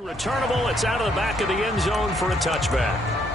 Returnable. It's out of the back of the end zone for a touchback.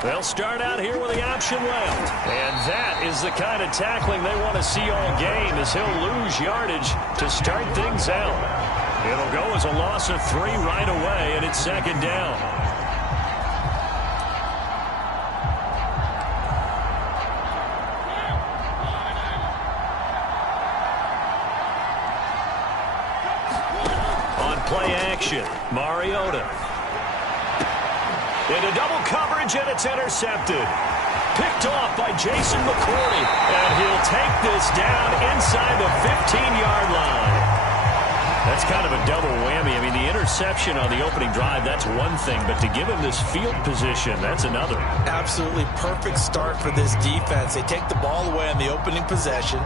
They'll start out here with the option left. And that is the kind of tackling they want to see all game, as he'll lose yardage to start things out. It'll go as a loss of 3 right away, and it's second down. On play action, Mariota. Into double coverage, and it's intercepted. Picked off by Jason McCourty, and he'll take this down inside the 15-yard line. That's kind of a double whammy. I mean, the interception on the opening drive, that's one thing, but to give him this field position, that's another. Absolutely perfect start for this defense. They take the ball away on the opening possession.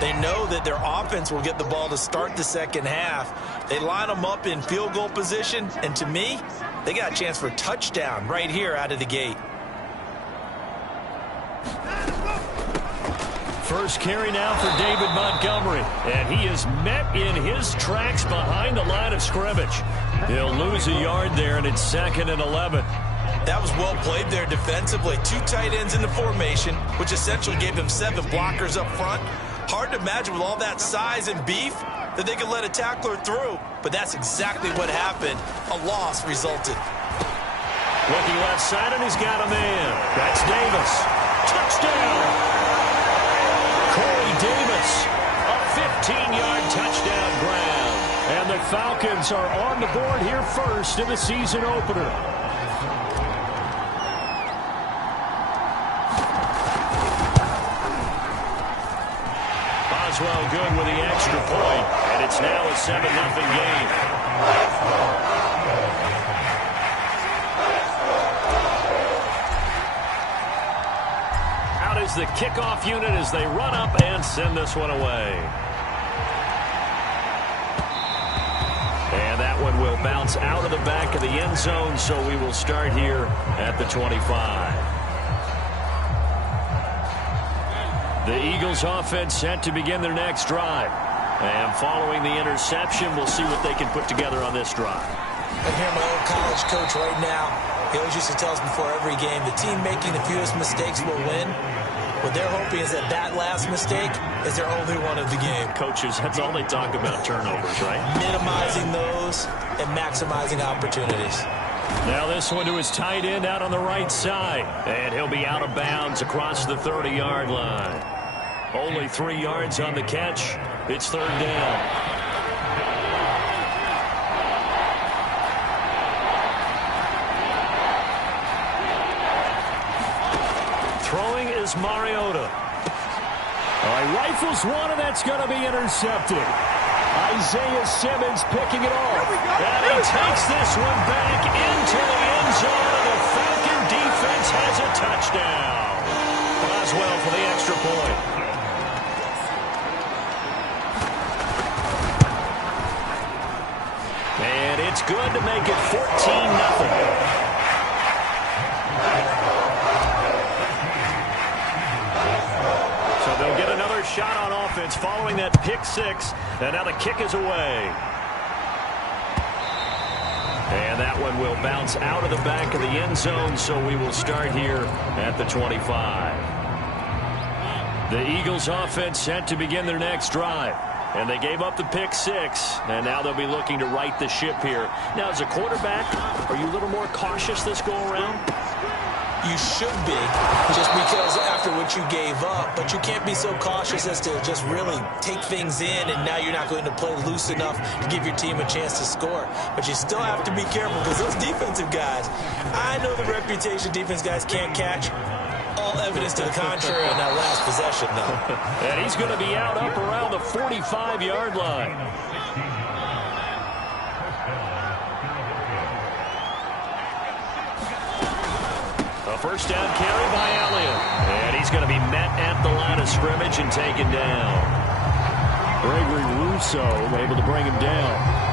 They know that their offense will get the ball to start the second half. They line them up in field goal position, and to me, they got a chance for a touchdown right here out of the gate. First carry now for David Montgomery, and he is met in his tracks behind the line of scrimmage. He'll lose a yard there, and it's 2nd and 11. That was well played there defensively. 2 tight ends in the formation, which essentially gave them 7 blockers up front. Hard to imagine with all that size and beef that they could let a tackler through, but that's exactly what happened. A loss resulted. Looking left side, and he's got a man. That's Davis. Touchdown! Corey Davis, a 15-yard touchdown grab. And the Falcons are on the board here first in the season opener. Oswell good with the extra point, and it's now a 7-0 game. Out is the kickoff unit as they run up and send this one away. And that one will bounce out of the back of the end zone, so we will start here at the 25. The Eagles offense set to begin their next drive. And following the interception, we'll see what they can put together on this drive. I hear my old college coach right now. He always used to tell us before every game, the team making the fewest mistakes will win. What they're hoping is that that last mistake is their only one of the game. Coaches, that's all they talk about, turnovers, right? Minimizing those and maximizing opportunities. Now this one to his tight end out on the right side. And he'll be out of bounds across the 30-yard line. Only 3 yards on the catch. It's 3rd down. Throwing is Mariota. Rifles one, and that's going to be intercepted. Isaiah Simmons picking it off. And he takes this one back into the end zone, and the Falcon defense has a touchdown. Oswell for the extra point. And it's good to make it 14-0. They'll get another shot on offense following that pick 6, and now the kick is away. And that one will bounce out of the back of the end zone, so we will start here at the 25. The Eagles offense set to begin their next drive. And they gave up the pick 6, and now they'll be looking to right the ship here. Now, as a quarterback, are you a little more cautious this go-around? You should be, just because after what you gave up. But you can't be so cautious as to just really take things in, and now you're not going to play loose enough to give your team a chance to score. But you still have to be careful, because those defensive guys, I know the reputation defense guys can't catch. All evidence to the contrary on that last possession, though. And he's going to be out up around the 45-yard line. A first down carry by Elliott. And he's going to be met at the line of scrimmage and taken down. Gregory Rousseau able to bring him down.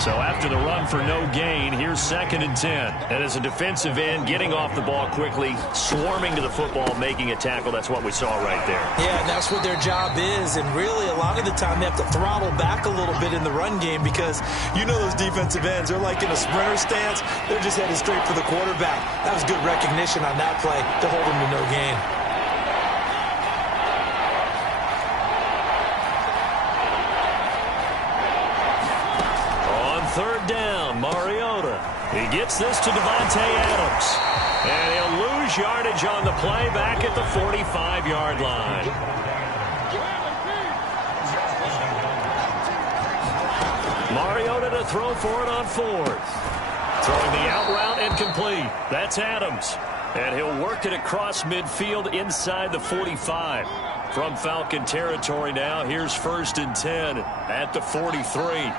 So after the run for no gain, here's 2nd and 10. And as a defensive end, getting off the ball quickly, swarming to the football, making a tackle, that's what we saw right there. Yeah, and that's what their job is. And really, a lot of the time, they have to throttle back a little bit in the run game because you know those defensive ends, they're like in a sprinter stance. They're just headed straight for the quarterback. That was good recognition on that play to hold them to no gain. Third down, Mariota. He gets this to Devontae Adams. And he'll lose yardage on the play back at the 45-yard line. Mariota to throw for it on 4th. Throwing the out route incomplete. That's Adams. And he'll work it across midfield inside the 45. From Falcon territory now, here's 1st and 10 at the 43.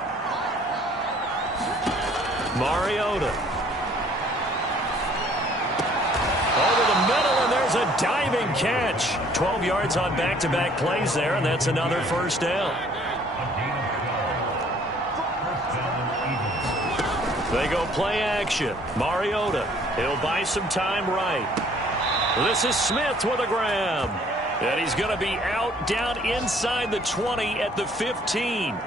Mariota. Over the middle, and there's a diving catch. 12 yards on back-to-back plays there, and that's another first down. They go play action. Mariota. He'll buy some time right. This is Smith with a grab. And he's going to be out down inside the 20 at the 15.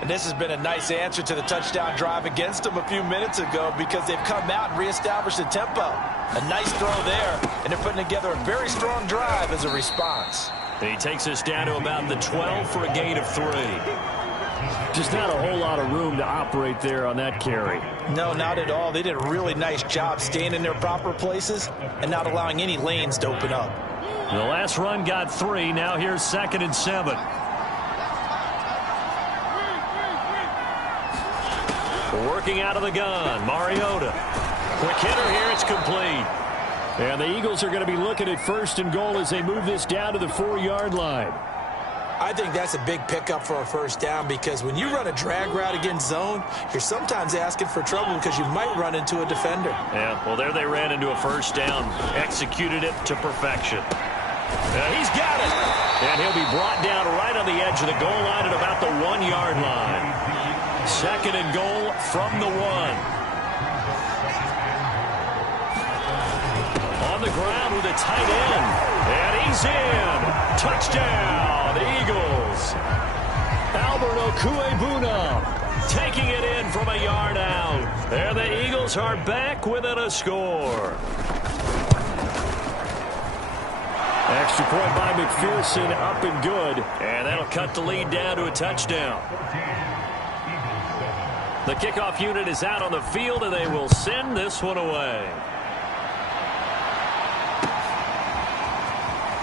And this has been a nice answer to the touchdown drive against them a few minutes ago because they've come out and reestablished the tempo. A nice throw there, and they're putting together a very strong drive as a response. He takes us down to about the 12 for a gain of 3. Just not a whole lot of room to operate there on that carry. No, not at all. They did a really nice job staying in their proper places and not allowing any lanes to open up. The last run got 3. Now here's 2nd and 7. Working out of the gun, Mariota. Quick hitter here, it's complete. And the Eagles are going to be looking at 1st and goal as they move this down to the 4-yard line. I think that's a big pickup for a first down because when you run a drag route against zone, you're sometimes asking for trouble because you might run into a defender. Yeah, well, there they ran into a first down, executed it to perfection. He's got it. And he'll be brought down right on the edge of the goal line at about the 1-yard line. 2nd and goal from the 1. On the ground with a tight end. And he's in. Touchdown, Eagles. Albert Okuebuna taking it in from a yard out. And the Eagles are back within a score. Extra point by McPherson, up and good. And that'll cut the lead down to a touchdown. The kickoff unit is out on the field, and they will send this one away.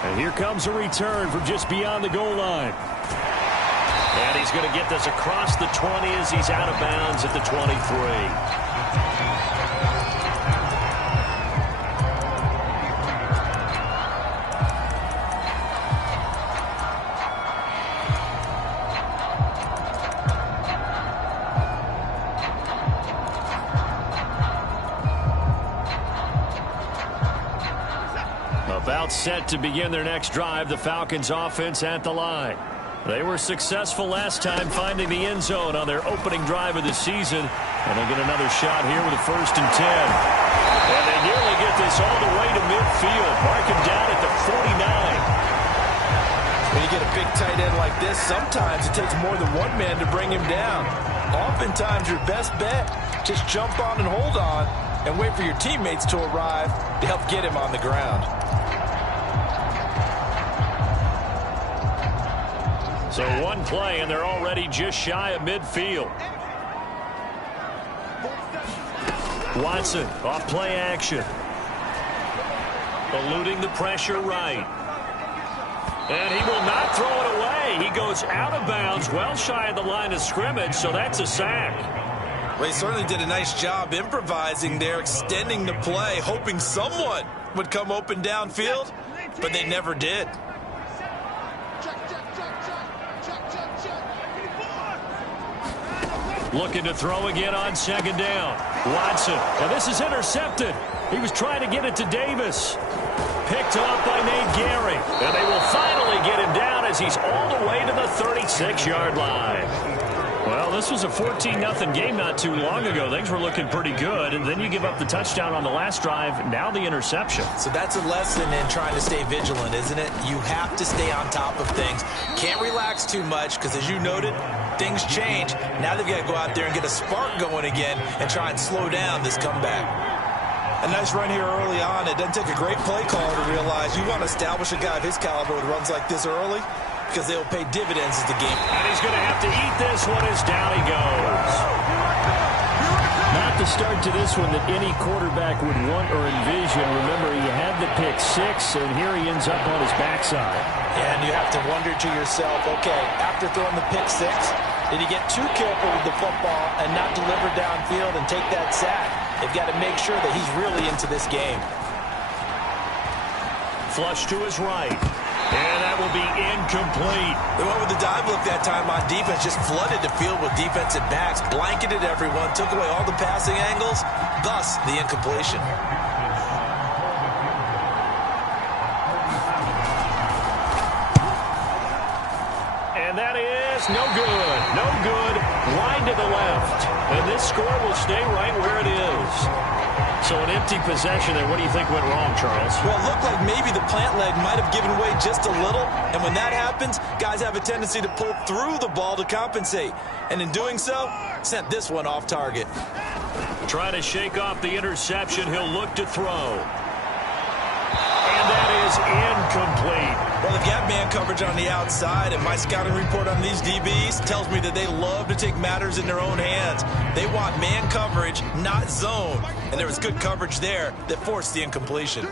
And here comes a return from just beyond the goal line. And he's going to get this across the 20 as he's out of bounds at the 23. About set to begin their next drive, the Falcons offense at the line. They were successful last time finding the end zone on their opening drive of the season. And they'll get another shot here with a 1st and 10. And they nearly get this all the way to midfield. Mark him down at the 49. When you get a big tight end like this, sometimes it takes more than one man to bring him down. Oftentimes your best bet, just jump on and hold on and wait for your teammates to arrive to help get him on the ground. So one play, and they're already just shy of midfield. Watson off play action. Eluding the pressure right. And he will not throw it away. He goes out of bounds, well shy of the line of scrimmage, so that's a sack. Well, he certainly did a nice job improvising there, extending the play, hoping someone would come open downfield, but they never did. Looking to throw again on second down. Watson. And this is intercepted. He was trying to get it to Davis. Picked off by Nate Gary. And they will finally get him down as he's all the way to the 36-yard line. Well, this was a 14-0 game not too long ago. Things were looking pretty good, and then you give up the touchdown on the last drive, now the interception. So that's a lesson in trying to stay vigilant, isn't it? You have to stay on top of things. Can't relax too much because, as you noted, things change. Now they've got to go out there and get a spark going again and try and slow down this comeback. A nice run here early on. It doesn't take a great play caller to realize you want to establish a guy of his caliber with runs like this early, because they'll pay dividends as the game. And he's going to have to eat this one as down he goes. Not the start to this one that any quarterback would want or envision. Remember, he had the pick six, and here he ends up on his backside. And you have to wonder to yourself, okay, after throwing the pick six, did he get too careful with the football and not deliver downfield and take that sack? They've got to make sure that he's really into this game. Flush to his right. And that will be incomplete. They went with the dive look that time on defense, just flooded the field with defensive backs, blanketed everyone, took away all the passing angles, thus the incompletion. And that is no good. No good. Line to the left. And this score will stay right where it is. So an empty possession there. What do you think went wrong, Charles? Well, it looked like maybe the plant leg might have given way just a little. And when that happens, guys have a tendency to pull through the ball to compensate. And in doing so, sent this one off target. Try to shake off the interception. He'll look to throw. And that is incomplete. Well, if you have man coverage on the outside, and my scouting report on these DBs tells me that they love to take matters in their own hands. They want man coverage, not zone. And there was good coverage there that forced the incompletion.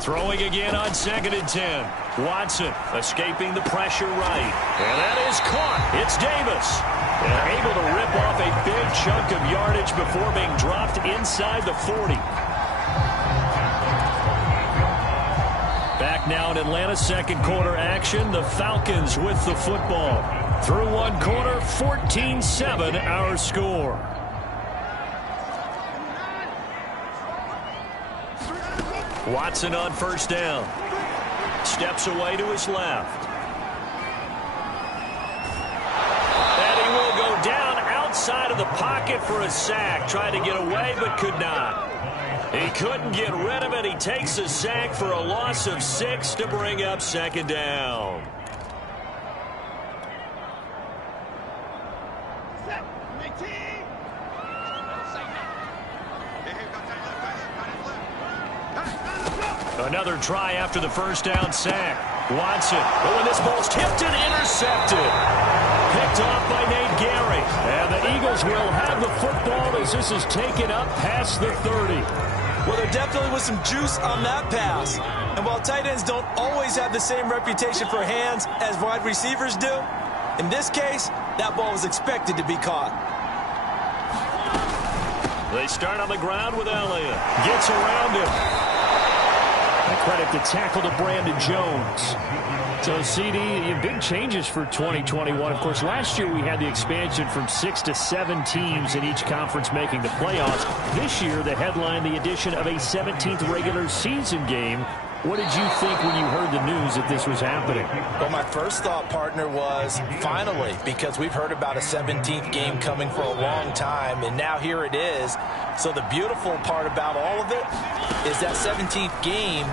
Throwing again on 2nd and 10. Watson escaping the pressure right. And that is caught. It's Davis. And able to rip off a big chunk of yardage before being dropped inside the 40. Back now in Atlanta, second quarter action. The Falcons with the football. Through one quarter, 14-7 our score. Watson on first down. Steps away to his left. And he will go down outside of the pocket for a sack. Tried to get away but could not. He couldn't get rid of it. He takes a sack for a loss of 6 to bring up second down. Another try after the first down sack. Watson. Oh, and this ball's tipped and intercepted. Picked off by Nate Gary. And the Eagles will have the football as this is taken up past the 30. Well, there definitely was some juice on that pass. And while tight ends don't always have the same reputation for hands as wide receivers do, in this case, that ball was expected to be caught. They start on the ground with Elliott. Gets around him. And credit the tackle to Brandon Jones. So, CD, big changes for 2021. Of course, last year we had the expansion from 6 to 7 teams in each conference making the playoffs. This year, the headline, the addition of a 17th regular season game. What did you think when you heard the news that this was happening? Well, my first thought, partner, was finally, because we've heard about a 17th game coming for a long time, and now here it is. So the beautiful part about all of it is that 17th game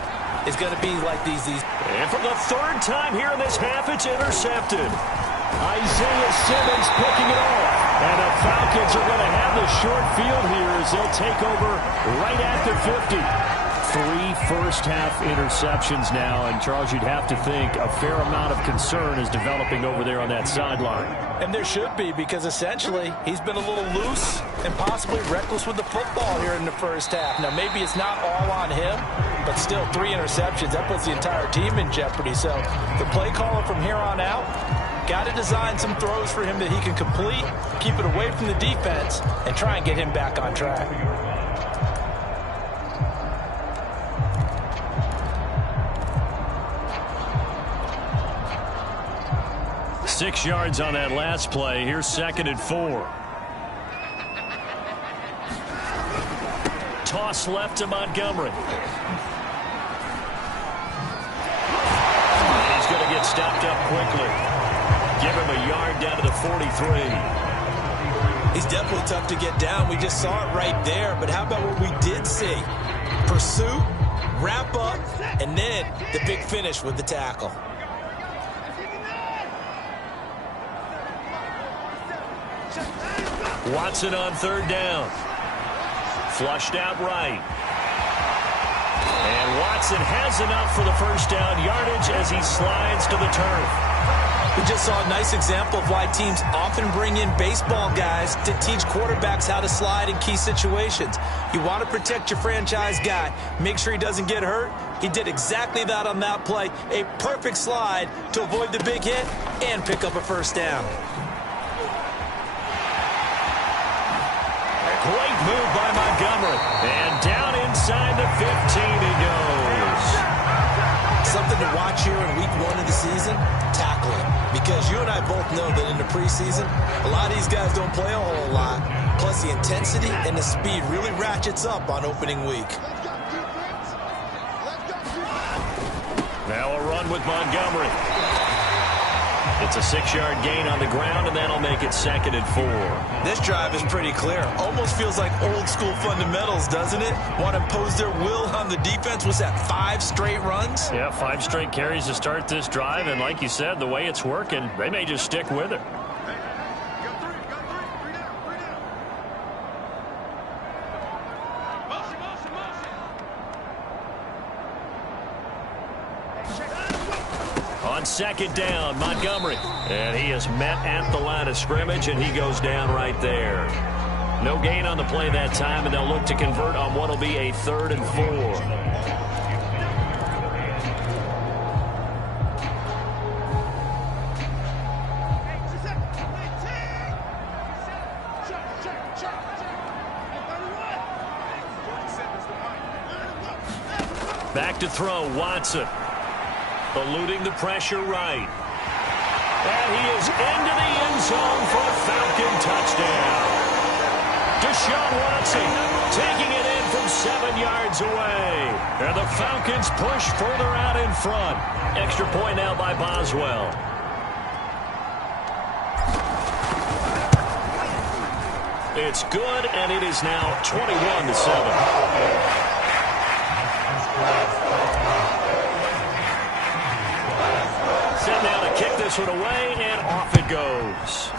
is going to be like these. And for the third time here in this half, it's intercepted. Isaiah Simmons picking it off. And the Falcons are going to have the short field here as they'll take over right at the 50. 3 first-half interceptions now, and Charles, you'd have to think a fair amount of concern is developing over there on that sideline. And there should be, because essentially he's been a little loose and possibly reckless with the football here in the first half. Now, maybe it's not all on him, but still 3 interceptions. That puts the entire team in jeopardy. So the play caller from here on out got to design some throws for him that he can complete, keep it away from the defense, and try and get him back on track. 6 yards on that last play. Here's 2nd and 4. Toss left to Montgomery. He's going to get stopped up quickly. Give him a yard down to the 43. He's definitely tough to get down. We just saw it right there. But how about what we did see? Pursuit, wrap up, and then the big finish with the tackle. Watson on 3rd down. Flushed out right. And Watson has enough for the first down yardage as he slides to the turf. We just saw a nice example of why teams often bring in baseball guys to teach quarterbacks how to slide in key situations. You want to protect your franchise guy. Make sure he doesn't get hurt. He did exactly that on that play. A perfect slide to avoid the big hit and pick up a first down. Great move by Montgomery. And down inside the 15 he goes. Something to watch here in week 1 of the season, tackling. Because you and I both know that in the preseason, a lot of these guys don't play a whole lot. Plus the intensity and the speed really ratchets up on opening week. Now a run with Montgomery. It's a 6-yard gain on the ground, and that'll make it 2nd and 4. This drive is pretty clear. Almost feels like old school fundamentals, doesn't it? Want to impose their will on the defense. Was that 5 straight runs? Yeah, 5 straight carries to start this drive, and like you said, the way it's working, they may just stick with it. On 2nd down, Montgomery. And he is met at the line of scrimmage, and he goes down right there. No gain on the play that time, and they'll look to convert on what will be a 3rd and 4. Back to throw, Watson. Eluding the pressure right. And he is into the end zone for a Falcon touchdown. Deshaun Watson taking it in from 7 yards away. And the Falcons push further out in front. Extra point now by Boswell. It's good, and it is now 21-7. Set now to kick this one away, and off it goes.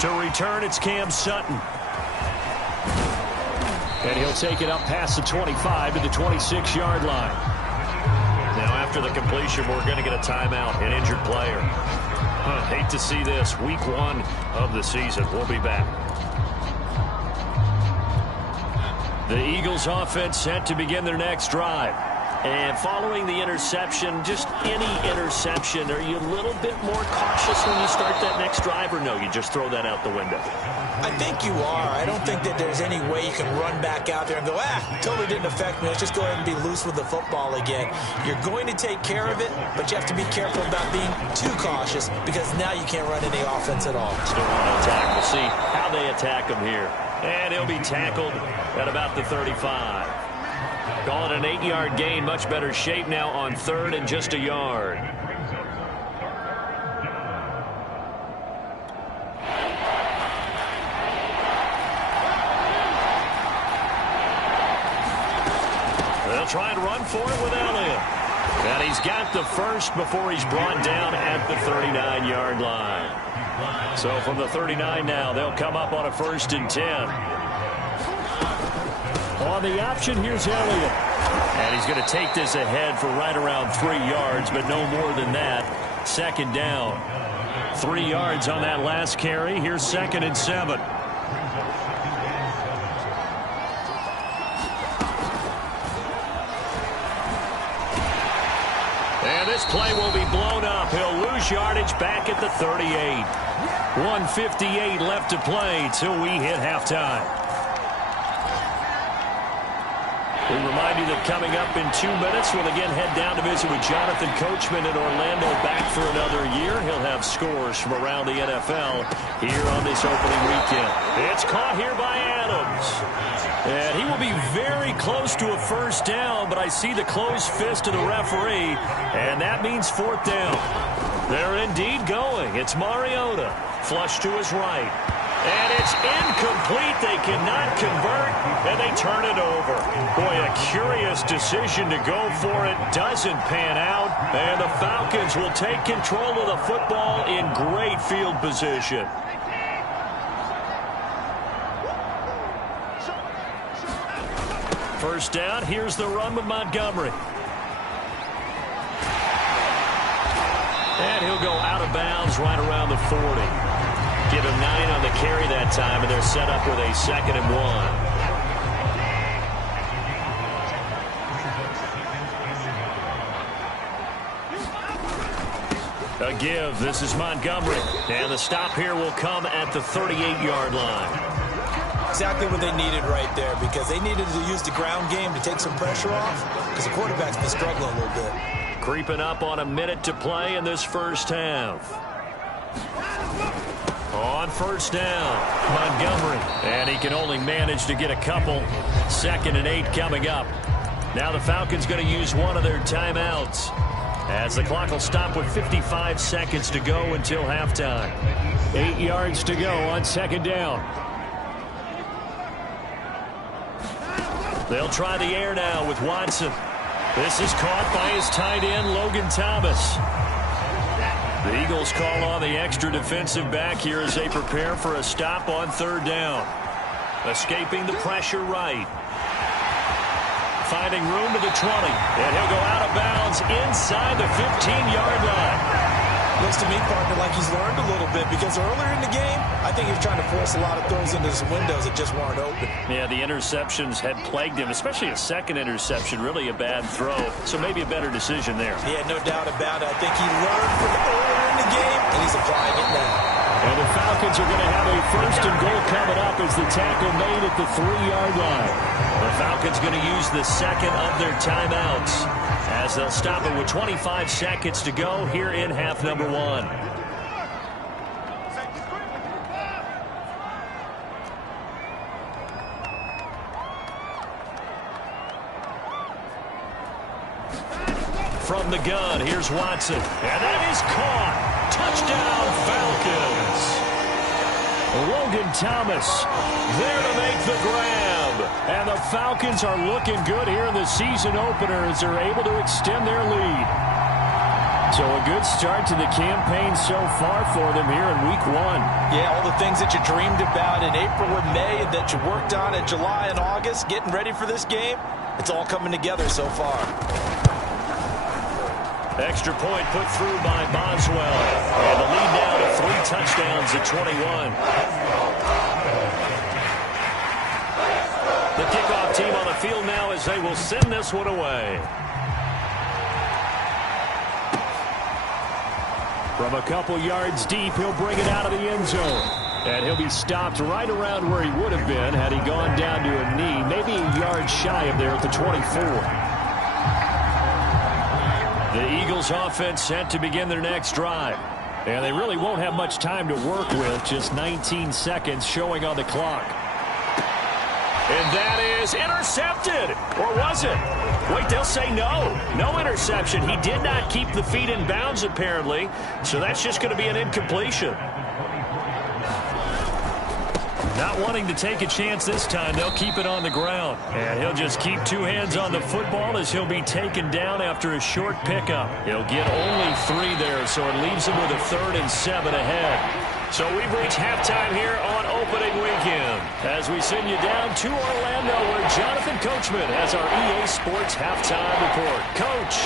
To return, it's Cam Sutton. And he'll take it up past the 25 to the 26-yard line. Now, after the completion, we're going to get a timeout, an injured player. Hate to see this. Week 1 of the season. We'll be back. The Eagles offense set to begin their next drive. And following the interception, just any interception, are you a little bit more cautious when you start that next drive, or no, you just throw that out the window? I think you are. I don't think that there's any way you can run back out there and go, totally didn't affect me. Let's just go ahead and be loose with the football again. You're going to take care of it, but you have to be careful about being too cautious because now you can't run any offense at all. Still want to attack. We'll see how they attack him here. And he'll be tackled at about the 35. Call it an 8-yard gain. Much better shape now on 3rd and just a yard. They'll try and run for it with Elliott. And he's got the first before he's brought down at the 39-yard line. So from the 39 now, they'll come up on a 1st and 10. On the option, here's Elliott. And he's going to take this ahead for right around 3 yards, but no more than that. 2nd down. 3 yards on that last carry. Here's 2nd and 7. And this play will be blown up. He'll lose yardage back at the 38. 1:58 left to play till we hit halftime. We remind you that coming up in 2 minutes, we'll again head down to visit with Jonathan Coachman in Orlando, back for another year. He'll have scores from around the NFL here on this opening weekend. It's caught here by Adams. And he will be very close to a first down, but I see the closed fist of the referee, and that means fourth down. They're indeed going. It's Mariota. Flush to his right. And it's incomplete. They cannot convert, and they turn it over. Boy, a curious decision to go for it. Doesn't pan out, and the Falcons will take control of the football in great field position. First down, here's the run with Montgomery. And he'll go out of bounds right around the 40. Give him 9 on the carry that time, and they're set up with a 2nd and 1. A give. This is Montgomery. And the stop here will come at the 38-yard line. Exactly what they needed right there, because they needed to use the ground game to take some pressure off, because the quarterback's been struggling a little bit. Creeping up on a minute to play in this first half. On first down, Montgomery. And he can only manage to get a couple. 2nd and 8 coming up. Now the Falcons going to use one of their timeouts, as the clock will stop with 55 seconds to go until halftime. 8 yards to go on 2nd down. They'll try the air now with Watson. This is caught by his tight end, Logan Thomas. The Eagles call on the extra defensive back here as they prepare for a stop on 3rd down. Escaping the pressure right. Finding room to the 20. And he'll go out of bounds inside the 15-yard line. Looks to me, partner, like he's learned a little bit, because earlier in the game, I think he was trying to force a lot of throws into some windows that just weren't open. Yeah, the interceptions had plagued him, especially a second interception, really a bad throw. So maybe a better decision there. Yeah, no doubt about it. I think he learned from earlier in the game, and he's applying it now. And the Falcons are going to have a 1st and goal coming up as the tackle made at the 3-yard line. The Falcons going to use the 2nd of their timeouts, as they'll stop it with 25 seconds to go here in half number 1. From the gun, here's Watson. And that is caught. Touchdown, Falcons. Logan Thomas there to make the grab. And the Falcons are looking good here in the season opener as they're able to extend their lead. So a good start to the campaign so far for them here in week 1. Yeah, all the things that you dreamed about in April and May and that you worked on in July and August, getting ready for this game, it's all coming together so far. Extra point put through by Boswell. And the lead now to 3 touchdowns at 21. The kickoff team on the field now as they will send this one away. From a couple yards deep, he'll bring it out of the end zone. And he'll be stopped right around where he would have been had he gone down to a knee, maybe a yard shy of there at the 24. The Eagles offense set to begin their next drive. And they really won't have much time to work with, just 19 seconds showing on the clock. And that is intercepted. Or was it? Wait, they'll say no. No interception. He did not keep the feet in bounds, apparently. So that's just going to be an incompletion. Not wanting to take a chance this time, they'll keep it on the ground. And he'll just keep 2 hands on the football as he'll be taken down after a short pickup. He'll get only 3 there, so it leaves him with a 3rd and 7 ahead. So we've reached halftime here on opening weekend as we send you down to Orlando, where Jonathan Coachman has our EA Sports halftime report. Coach.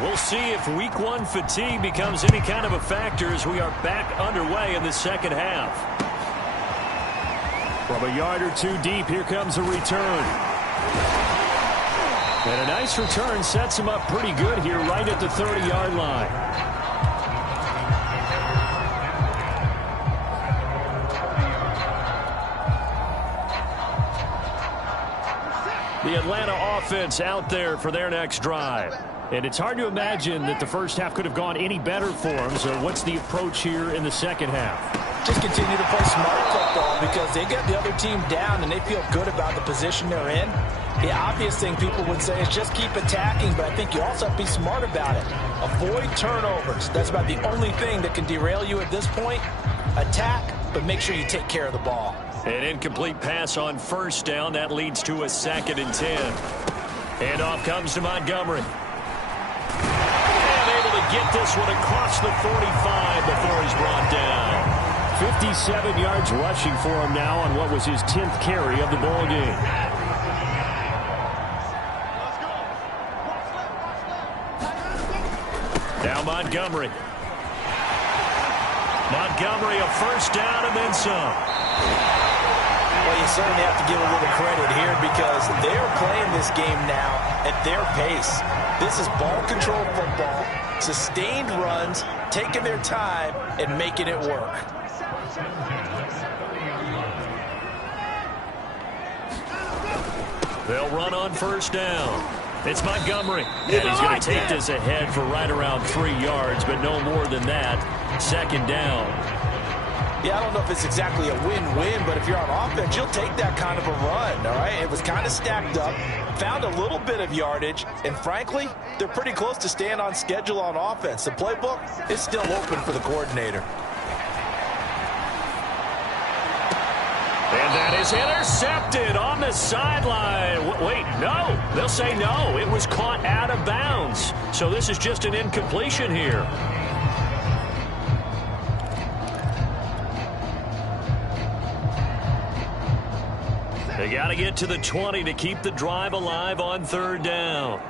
We'll see if week 1 fatigue becomes any kind of a factor as we are back underway in the second half. From a yard or 2 deep, here comes a return. And a nice return sets him up pretty good here right at the 30-yard line. The Atlanta offense out there for their next drive. And it's hard to imagine that the first half could have gone any better for them. So what's the approach here in the second half? Just continue to play smart football because they get the other team down and they feel good about the position they're in. The obvious thing people would say is just keep attacking, but I think you also have to be smart about it. Avoid turnovers. That's about the only thing that can derail you at this point. Attack, but make sure you take care of the ball. An incomplete pass on first down. That leads to a 2nd and 10. Handoff comes to Montgomery. And able to get this one across the 45 before he's brought down. 57 yards rushing for him now on what was his 10th carry of the ball game. Now Montgomery. Montgomery, a first down and then some. Well, you certainly have to give a little credit here because they're playing this game now at their pace. This is ball control football, sustained runs, taking their time, and making it work. They'll run on first down. It's Montgomery. And he's going to take this ahead for right around 3 yards, but no more than that. 2nd down. Yeah, I don't know if it's exactly a win-win, but if you're on offense, you'll take that kind of a run, all right? It was kind of stacked up, found a little bit of yardage, and frankly, they're pretty close to staying on schedule on offense. The playbook is still open for the coordinator. And that is intercepted on the sideline. Wait, no. They'll say no. It was caught out of bounds. So this is just an incompletion here. They got to get to the 20 to keep the drive alive on 3rd down.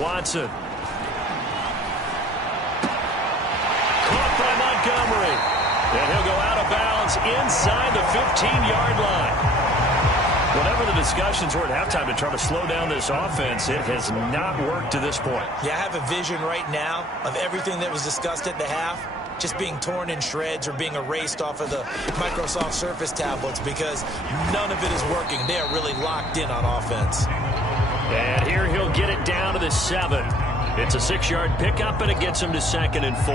Watson. Caught by Montgomery. And he'll go out of bounds inside the 15-yard line. Whatever the discussions were at halftime to try to slow down this offense, it has not worked to this point. Yeah, I have a vision right now of everything that was discussed at the half just being torn in shreds or being erased off of the Microsoft Surface tablets because none of it is working. They are really locked in on offense. And here he'll get it down to the 7. It's a 6-yard pickup, and it gets him to 2nd and 4.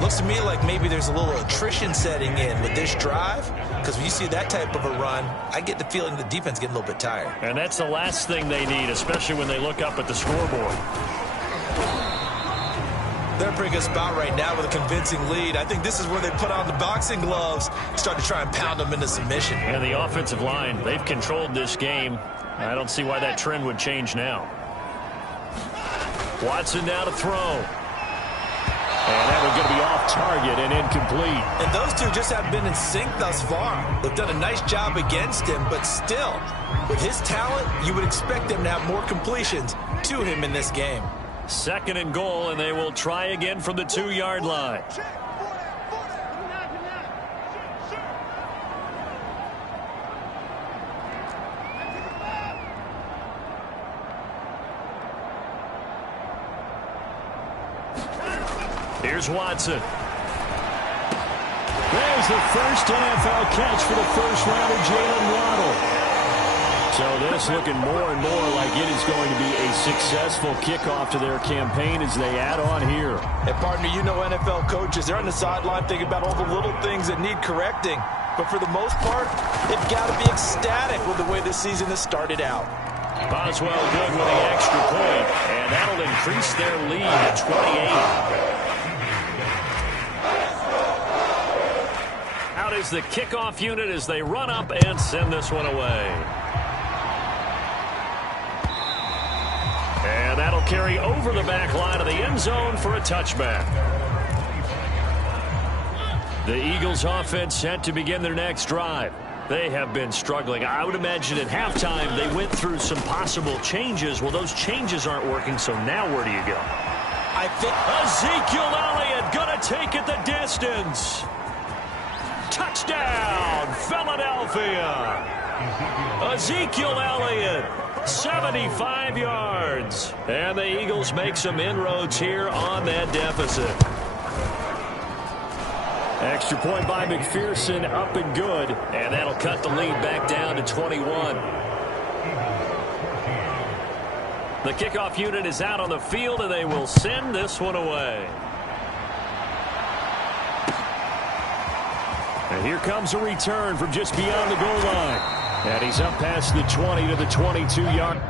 Looks to me like maybe there's a little attrition setting in with this drive, because when you see that type of a run, I get the feeling the defense getting a little bit tired. And that's the last thing they need, especially when they look up at the scoreboard. They're in a pretty good spot right now with a convincing lead. I think this is where they put on the boxing gloves, start to try and pound them into submission. And the offensive line, they've controlled this game. I don't see why that trend would change now. Watson now to throw. And that one's going to be off target and incomplete. And those two just haven't been in sync thus far. They've done a nice job against him, but still, with his talent, you would expect them to have more completions to him in this game. 2nd and goal, and they will try again from the 2-yard line. Here's Watson. There's the first NFL catch for the first-rounder, Jalen Waddle. So this looking more and more like it is going to be a successful kickoff to their campaign as they add on here. And, partner, you know NFL coaches, they're on the sideline thinking about all the little things that need correcting. But for the most part, they've got to be ecstatic with the way this season has started out. Boswell good with the extra point, and that'll increase their lead to 28. Out is the kickoff unit as they run up and send this one away. And that'll carry over the back line of the end zone for a touchback. The Eagles offense set to begin their next drive. They have been struggling. I would imagine at halftime they went through some possible changes. Well, those changes aren't working, so now where do you go? I think Ezekiel Elliott going to take it the distance. Touchdown, Philadelphia. Ezekiel Elliott, 75 yards. And the Eagles make some inroads here on that deficit. Extra point by McPherson, up and good. And that'll cut the lead back down to 21. The kickoff unit is out on the field, and they will send this one away. And here comes a return from just beyond the goal line. And he's up past the 20 to the 22-yard.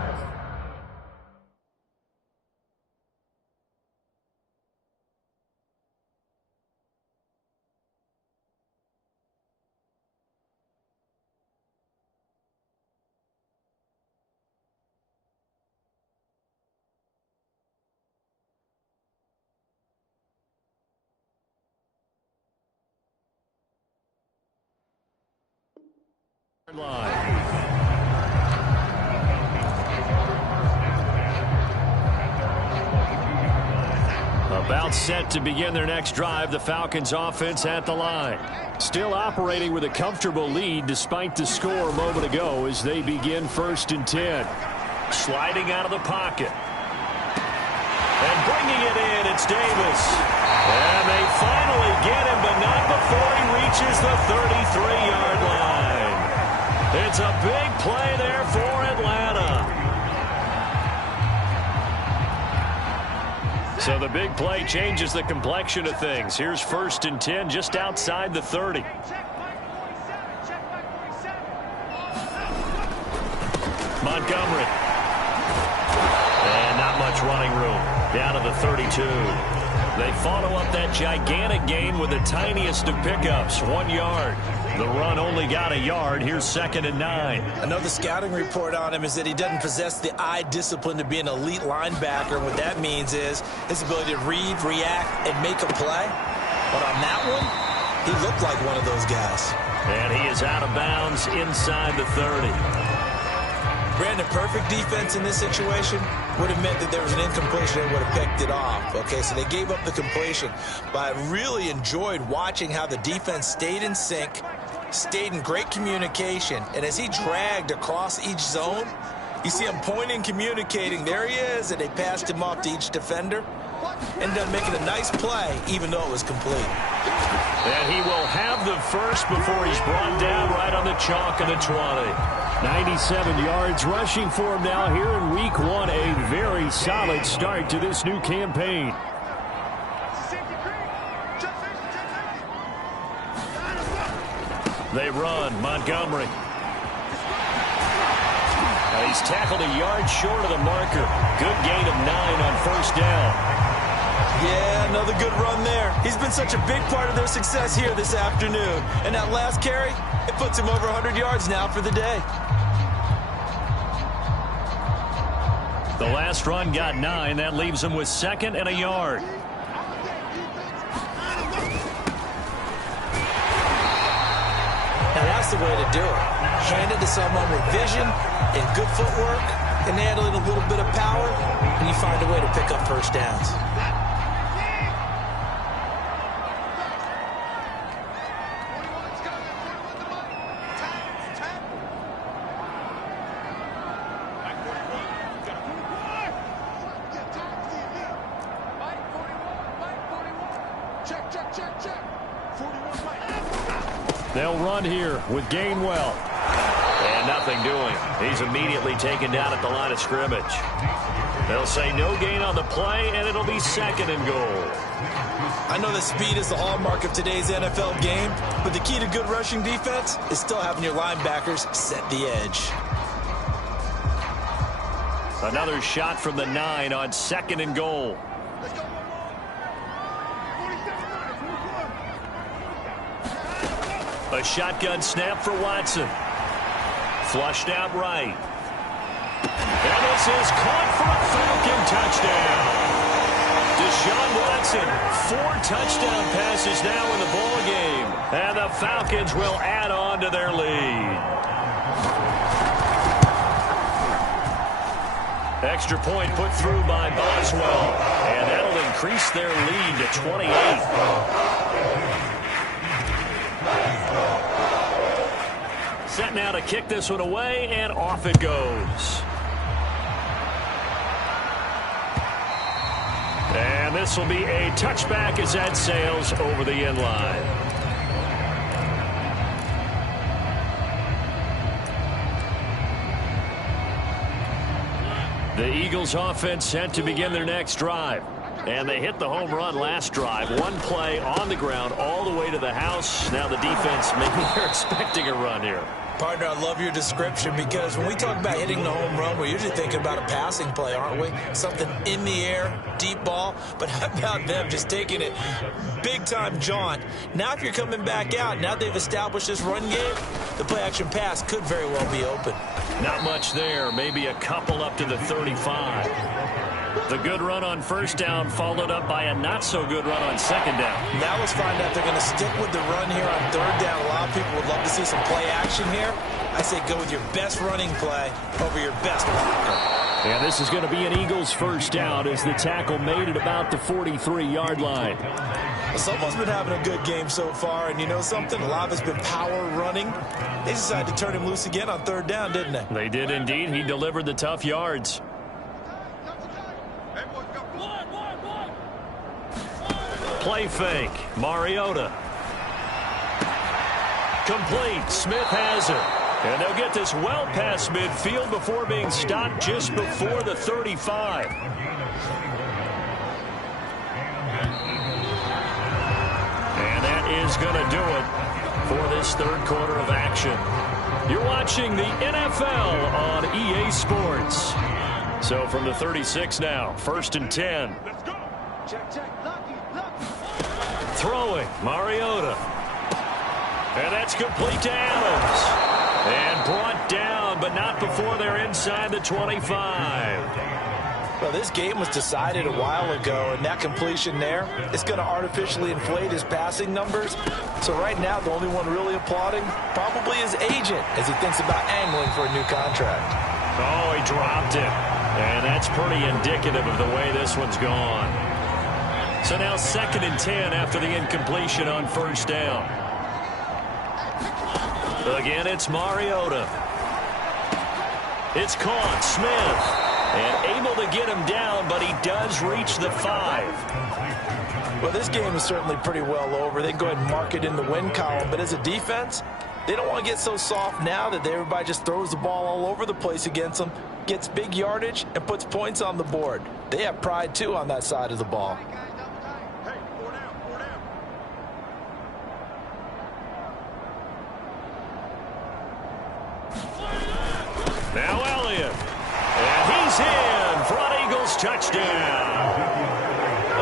About set to begin their next drive, the Falcons offense at the line. Still operating with a comfortable lead despite the score a moment ago as they begin 1st and 10. Sliding out of the pocket. And bringing it in, it's Davis. And they finally get him, but not before he reaches the 33-yard line. It's a big play there for Atlanta. So the big play changes the complexion of things. Here's 1st and 10 just outside the 30. Montgomery. And not much running room. Down to the 32. They follow up that gigantic gain with the tiniest of pickups, 1 yard. The run only got a yard. Here's 2nd and 9. Another scouting report on him is that he doesn't possess the eye discipline to be an elite linebacker. What that means is his ability to read, react, and make a play. But on that one, he looked like one of those guys. And he is out of bounds inside the 30. Brandon, perfect defense in this situation would have meant that there was an incompletion and would have picked it off. Okay, so they gave up the completion. But I really enjoyed watching how the defense stayed in sync, stayed in great communication, and as he dragged across each zone, you see him pointing, communicating. There he is, and they passed him off to each defender. Ended up making a nice play, even though it was complete. And he will have the first before he's brought down right on the chalk of the 20. 97 yards rushing for him now here in week 1. A very solid start to this new campaign. They run. Montgomery. He's tackled a yard short of the marker. Good gain of 9 on 1st down. Yeah, another good run there. He's been such a big part of their success here this afternoon. And that last carry, it puts him over 100 yards now for the day. The last run got 9. That leaves him with 2nd and a yard. Now that's the way to do it. Hand it to someone with vision and good footwork, and add a little bit of power, and you find a way to pick up 1st downs. They'll run here with Gainwell. And nothing doing. He's immediately taken down at the line of scrimmage. They'll say no gain on the play, and it'll be 2nd and goal. I know that speed is the hallmark of today's NFL game, but the key to good rushing defense is still having your linebackers set the edge. Another shot from the 9 on 2nd and goal. A shotgun snap for Watson. Flushed out right. And this is caught for a Falcon touchdown. Deshaun Watson, 4 touchdown passes now in the ball game. And the Falcons will add on to their lead. Extra point put through by Boswell. And that'll increase their lead to 28. set now to kick this one away, and off it goes. And this will be a touchback as that sails over the end line. The Eagles offense set to begin their next drive. And they hit the home run last drive. One play on the ground all the way to the house. Now the defense, maybe they're expecting a run here. Partner, I love your description because when we talk about hitting the home run, we're usually thinking about a passing play, aren't we? Something in the air, deep ball. But how about them just taking it big-time jaunt? Now if you're coming back out, now they've established this run game, the play-action pass could very well be open. Not much there. Maybe a couple up to the 35. The good run on first down followed up by a not-so-good run on second down. Now let's find out if they're going to stick with the run here on third down. A lot of people would love to see some play action here. I say go with your best running play over your best blocker. And this is going to be an Eagles first down as the tackle made at about the 43-yard line. Well, someone's been having a good game so far, and you know something? A lot of it's been power running. They decided to turn him loose again on third down, didn't they? They did indeed. He delivered the tough yards. Play fake. Mariota. Complete. Smith has it. And they'll get this well past midfield before being stopped just before the 35. And that is going to do it for this third quarter of action. You're watching the NFL on EA Sports. So from the 36 now, 1st and 10. Throwing, Mariota. And that's complete to Adams. And brought down, but not before they're inside the 25. Well, this game was decided a while ago, and that completion there is going to artificially inflate his passing numbers. So right now, the only one really applauding probably his agent as he thinks about angling for a new contract. Oh, he dropped it. And that's pretty indicative of the way this one's gone. So now 2nd and 10 after the incompletion on first down. Again, it's Mariota. It's caught. Smith. And able to get him down, but he does reach the 5. Well, this game is certainly pretty well over. They can go ahead and mark it in the win column. But as a defense, they don't want to get so soft now that everybody just throws the ball all over the place against them, gets big yardage, and puts points on the board. They have pride, too, on that side of the ball. Now Elliott. And he's in for an Eagles touchdown.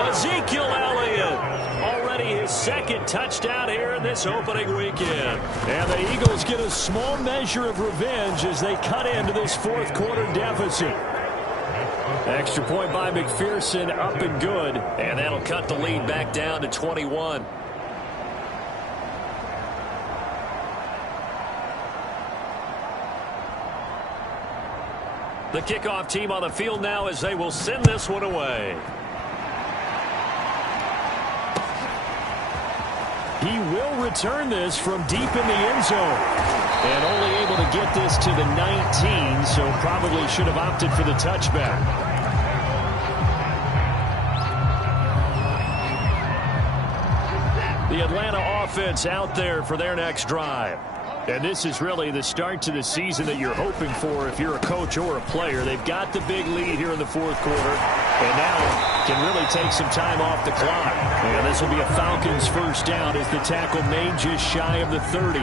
Ezekiel Elliott. Already his 2nd touchdown here in this opening weekend. And the Eagles get a small measure of revenge as they cut into this 4th quarter deficit. Extra point by McPherson, up and good. And that'll cut the lead back down to 21. The kickoff team on the field now as they will send this one away. He will return this from deep in the end zone. And only able to get this to the 19, so probably should have opted for the touchback. The Atlanta offense out there for their next drive. And this is really the start to the season that you're hoping for if you're a coach or a player. They've got the big lead here in the 4th quarter, and now can really take some time off the clock. And this will be a Falcons first down as the tackle made just shy of the 30.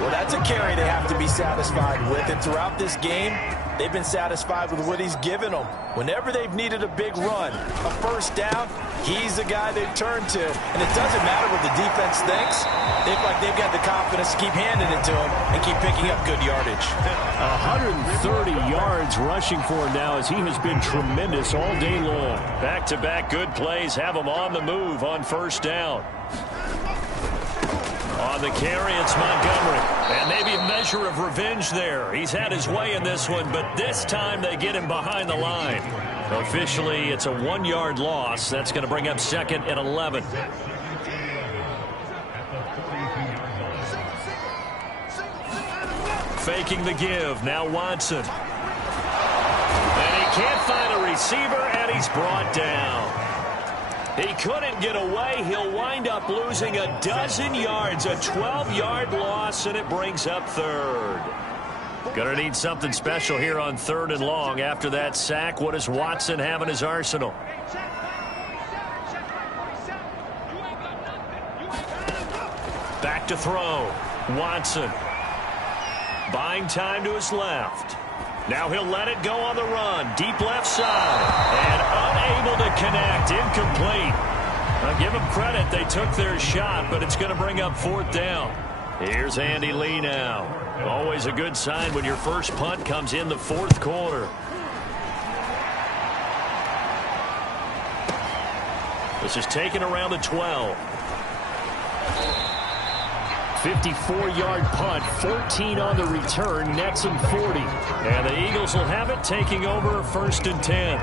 Well, that's a carry they have to be satisfied with. And throughout this game, they've been satisfied with what he's given them. Whenever they've needed a big run, a first down, he's the guy they've turned to. And it doesn't matter what the defense thinks. They look like they've got the confidence to keep handing it to him and keep picking up good yardage. 130 yards rushing for him now as he has been tremendous all day long. Back-to-back good plays have him on the move on first down. On the carry, it's Montgomery. And maybe a measure of revenge there. He's had his way in this one, but this time they get him behind the line. Officially, it's a 1-yard loss. That's going to bring up 2nd and 11. faking the give. Now Watson. And he can't find a receiver, and he's brought down. He couldn't get away. He'll wind up losing a dozen yards, a 12-yard loss, and it brings up third. Going to need something special here on 3rd and long. After that sack, what does Watson have in his arsenal? Back to throw. Watson. Buying time to his left. Now he'll let it go on the run. Deep left side. And unable to connect. Incomplete. I'll give them credit. They took their shot, but it's going to bring up 4th down. Here's Andy Lee now. Always a good sign when your first punt comes in the 4th quarter. This is taken around the 12. 54-yard punt, 14 on the return, nets him 40. And the Eagles will have it, taking over 1st and 10.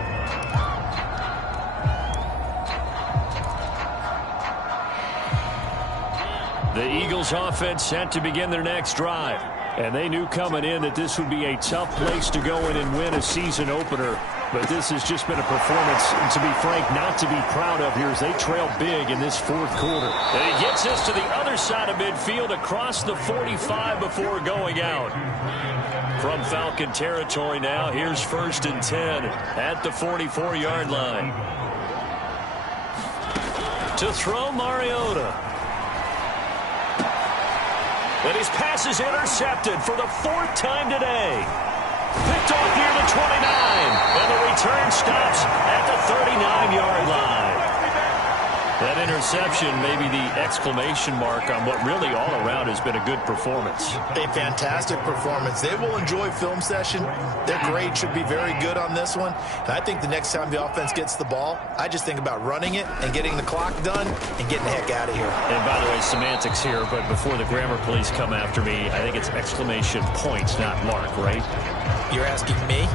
The Eagles offense set to begin their next drive. And they knew coming in that this would be a tough place to go in and win a season opener. But this has just been a performance, to be frank, not to be proud of here as they trail big in this 4th quarter. And he gets this to the other side of midfield across the 45 before going out. From Falcon territory now, here's 1st and 10 at the 44-yard line. To throw, Mariota. And his pass is intercepted for the 4th time today. Picked off near the 29. And the return stops at the 39-yard line. That interception may be the exclamation mark on what really all around has been a good performance. A fantastic performance. They will enjoy film session. Their grade should be very good on this one. And I think the next time the offense gets the ball, I just think about running it and getting the clock done and getting the heck out of here. And by the way, semantics here, but before the grammar police come after me, I think it's exclamation points, not mark, right? You're asking me?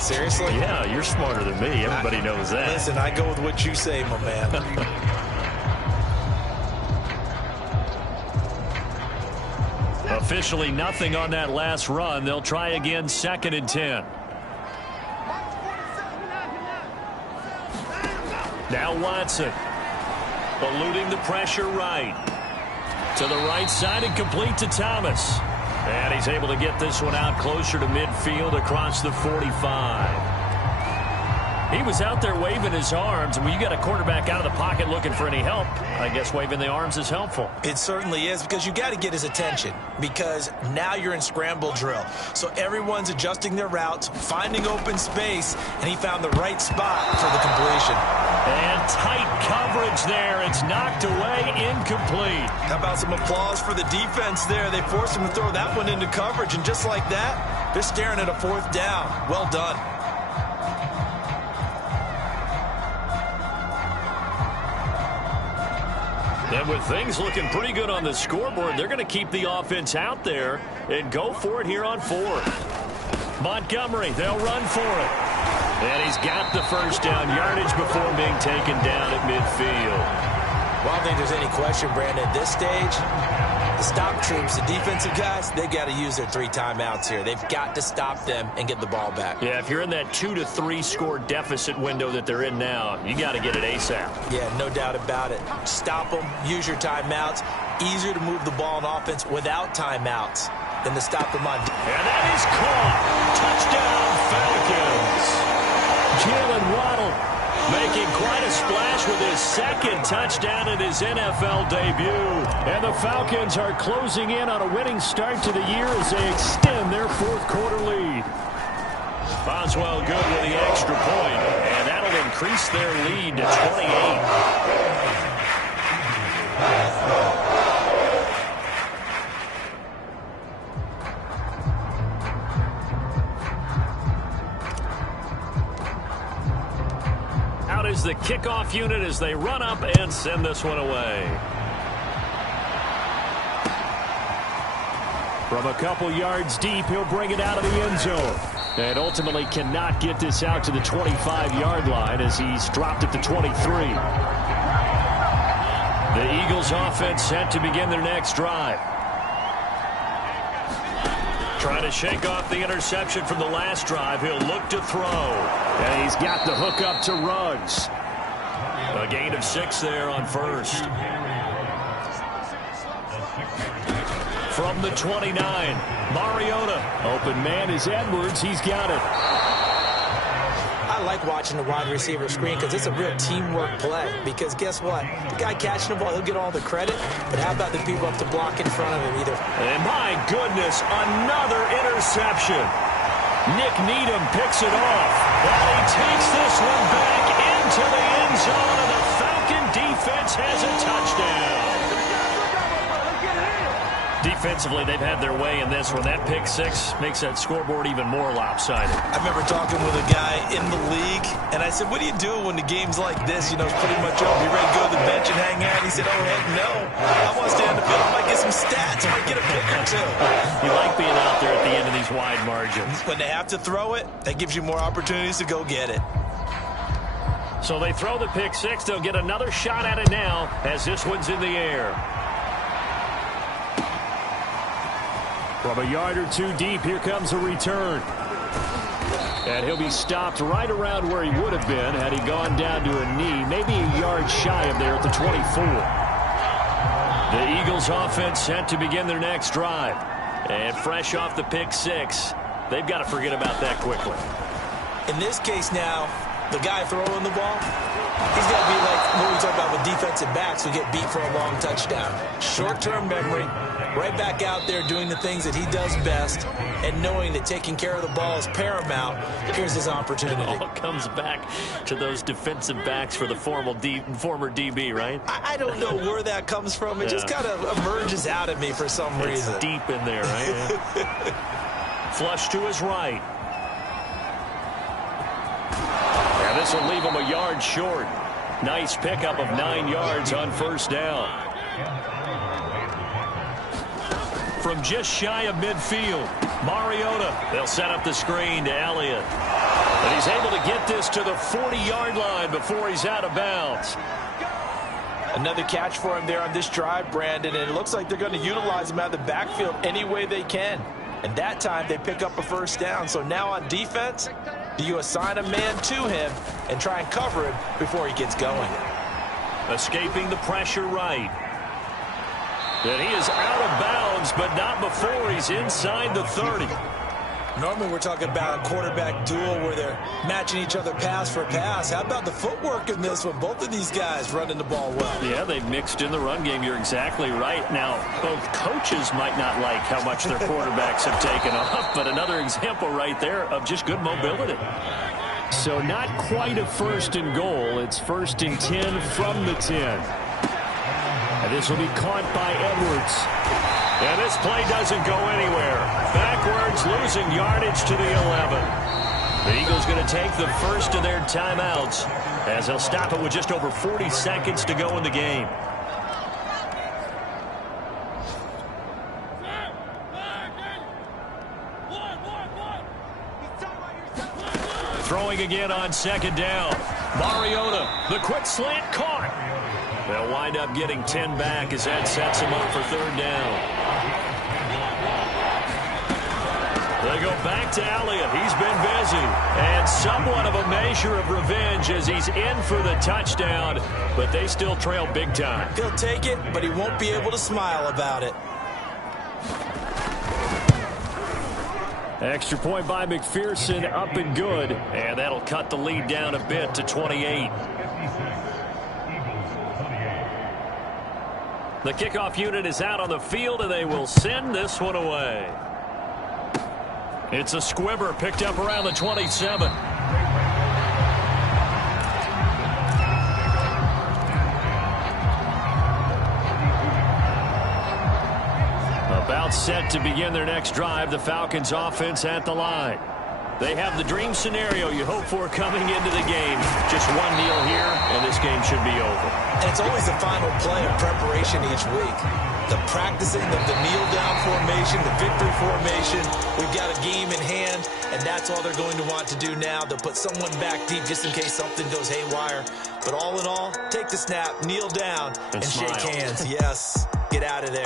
Seriously? Yeah, you're smarter than me. Everybody knows that. Listen, I go with what you say, my man. Officially nothing on that last run. They'll try again, 2nd and 10. Now Watson. Eluding the pressure right. To the right side and complete to Thomas. And he's able to get this one out closer to midfield across the 45. He was out there waving his arms, and when you got a quarterback out of the pocket looking for any help, I guess waving the arms is helpful. It certainly is, because you got to get his attention, because now you're in scramble drill. So everyone's adjusting their routes, finding open space, and he found the right spot for the completion. And tight coverage there. It's knocked away, incomplete. How about some applause for the defense there? They forced him to throw that one into coverage, and just like that, they're staring at a 4th down. Well done. And with things looking pretty good on the scoreboard, they're going to keep the offense out there and go for it here on 4th. Montgomery, they'll run for it. And he's got the 1st down yardage before being taken down at midfield. Well, I don't think there's any question, Brandon, at this stage, the stop troops, the defensive guys, they got to use their 3 timeouts here. They've got to stop them and get the ball back. Yeah, if you're in that 2 to 3 score deficit window that they're in now, you got to get it ASAP. Yeah, no doubt about it. Stop them, use your timeouts. Easier to move the ball on offense without timeouts than to stop them on. And that is caught. Touchdown, Falcons. Jalen Waddle making quite a splash with his 2nd touchdown in his NFL debut. And the Falcons are closing in on a winning start to the year as they extend their 4th quarter lead. Boswell good with the extra point, and that'll increase their lead to 28. Is the kickoff unit as they run up and send this one away. From a couple yards deep, he'll bring it out of the end zone. And ultimately cannot get this out to the 25-yard line as he's dropped at the 23. The Eagles offense set to begin their next drive. Trying to shake off the interception from the last drive. He'll look to throw. And he's got the hook up to Ruggs. A gain of 6 there on first. From the 29, Mariota. Open man is Edwards. He's got it. I like watching the wide receiver screen because it's a real teamwork play. Because guess what? The guy catching the ball, he'll get all the credit. But how about the people up to block in front of him either? And my goodness, another interception. Nick Needham picks it off. And he takes this one back into the end zone. And the Falcon defense has a touchdown. Defensively, they've had their way in this one. That pick 6 makes that scoreboard even more lopsided. I remember talking with a guy in the league, and I said, what do you do when the game's like this? You know, it's pretty much over. You ready to go to the bench and hang out? He said, oh, heck no. I want to stay on the field. I might get some stats. I might get a pick or two. You like being out there at the end of these wide margins. When they have to throw it, that gives you more opportunities to go get it. So they throw the pick 6. They'll get another shot at it now as this one's in the air. From a yard or 2 deep, here comes a return. And he'll be stopped right around where he would have been had he gone down to a knee, maybe a yard shy of there at the 24. The Eagles offense set to begin their next drive. And fresh off the pick 6, they've got to forget about that quickly. In this case now, the guy throwing the ball, he's got to be like what we talk about with defensive backs who get beat for a long touchdown. Short-term memory, right back out there doing the things that he does best, and knowing that taking care of the ball is paramount. Here's his opportunity. It all comes back to those defensive backs for the former DB, right? I don't know where that comes from. It just kind of emerges out of me for some reason. It's deep in there, right? Yeah. Flush to his right. And this will leave him a yard short. Nice pickup of 9 yards on first down. From just shy of midfield, Mariota. They'll set up the screen to Elliott. And he's able to get this to the 40-yard line before he's out of bounds. Another catch for him there on this drive, Brandon, and it looks like they're going to utilize him out of the backfield any way they can. And that time they pick up a first down. So now on defense, do you assign a man to him and try and cover him before he gets going? Escaping the pressure right. And he is out of bounds, but not before he's inside the 30. Normally we're talking about a quarterback duel where they're matching each other pass for pass. How about the footwork in this one? Both of these guys running the ball well. Yeah, they've mixed in the run game. You're exactly right. Now, both coaches might not like how much their quarterbacks have taken off, but another example right there of just good mobility. So not quite a first and goal. It's 1st and 10 from the 10. And this will be caught by Edwards. And this play doesn't go anywhere. Backwards, losing yardage to the 11. The Eagles going to take the first of their timeouts as they'll stop it with just over 40 seconds to go in the game. Throwing again on 2nd down. Mariota, the quick slant caught. They'll wind up getting 10 back as that sets them up for 3rd down. They go back to Elliott. He's been busy. And somewhat of a measure of revenge as he's in for the touchdown, but they still trail big time. He'll take it, but he won't be able to smile about it. Extra point by McPherson, up and good. And that'll cut the lead down a bit to 28. The kickoff unit is out on the field, and they will send this one away. It's a squibber picked up around the 27. About set to begin their next drive, the Falcons offense at the line. They have the dream scenario you hope for coming into the game. Just one kneel here, and this game should be over. And it's always the final play of preparation each week. The practicing of the kneel-down formation, the victory formation. We've got a game in hand, and that's all they're going to want to do now. They'll put someone back deep just in case something goes haywire. But all in all, take the snap, kneel down, and shake hands. Yes, get out of there.